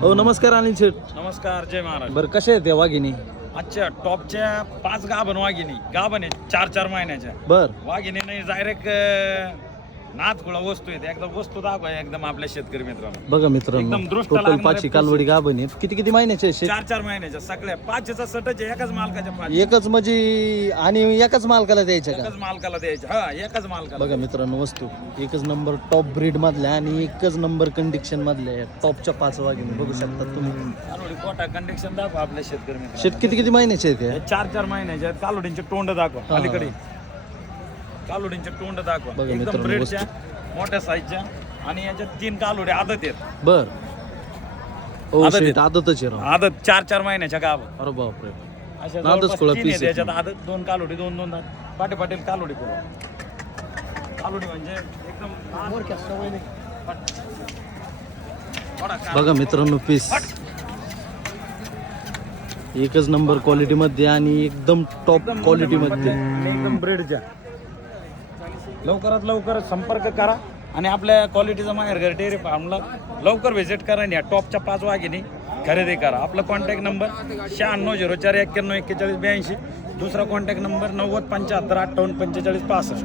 हो नमस्कार अनिल शेठ. नमस्कार, जय महाराज. बरं कसे आहेत त्या वाघिणी? अच्छा, टॉपच्या 5 गाभण वाघिणी, गाभण आहे 4-4 महिन्याच्या. बर वाघिणी नाही, डायरेक्ट नाथखुळा वस्तू आहे. एकदम वस्तू दाखवा एकदम आपल्या शेतकरी मित्रांना. बघा मित्रांनो, एकदम दृष्ट टोटल लागणारे 5 कालवडी गाभणी आहेत. किती किती महिन्याचे आहेत शेठ? 4-4 महिन्याच्या सगळ्या 5चा सटच आहे. एकाच मालकाच्या 5. एकच म्हणजे आणि एकाच मालकाला द्यायच्या का? एकाच मालकाला द्यायचं. हा, एकाच मालकाला. बघा मित्रांनो, वस्तू एकच नंबर टॉप ब्रीड मधल्या आणि एकच नंबर कंडिशन मधल्या टॉपच्या 5 वाघिणी बघू शकता तुम्ही. कालोडी कोटा कंडिक्शन दाखवा आपल्या शेतकरी मित्रांना. शेठ किती किती महिन्याचे आहेत हे 4-4 महिन्याच्या आहेत. कालोडींचे तोंड दाखवा. हा. अलीकडे कालोडींचे तोंड दाखवा. बघा एकदम मित्रांनो, ब्रेडच्या मोठ्या साईजच्या आणि याच्यात 3 कालोडे आदत आहेत. बर हो आदत शेठ आहेत. आदतच आहे राव. आदत 4-4 महिन्याच्या गाव अरे बापरे. अशा नादच जवळपास खुळा 3 piece आहेत. आहे. याच्यात आदत 2 कालोडी 2 दात पाटे पाटील कालोडी करू. कालोडी म्हणजे एकदम बघा मित्रांनो, पीस एकच नंबर क्वालिटी मध्ये आणि एकदम टॉप क्वालिटी मध्ये. एकदम ब्रेडच्या. लवकरात लवकर संपर्क करा आणि आपल्या क्वालिटीचा माहेरघर डेअरी फार्मला लवकर व्हिजिट करा आणि या टॉपच्या 5 वाघिणी खरेदी करा. आपला कॉन्टॅक्ट नंबर 9604914142. दुसरा कॉन्टॅक्ट नंबर 9075584565.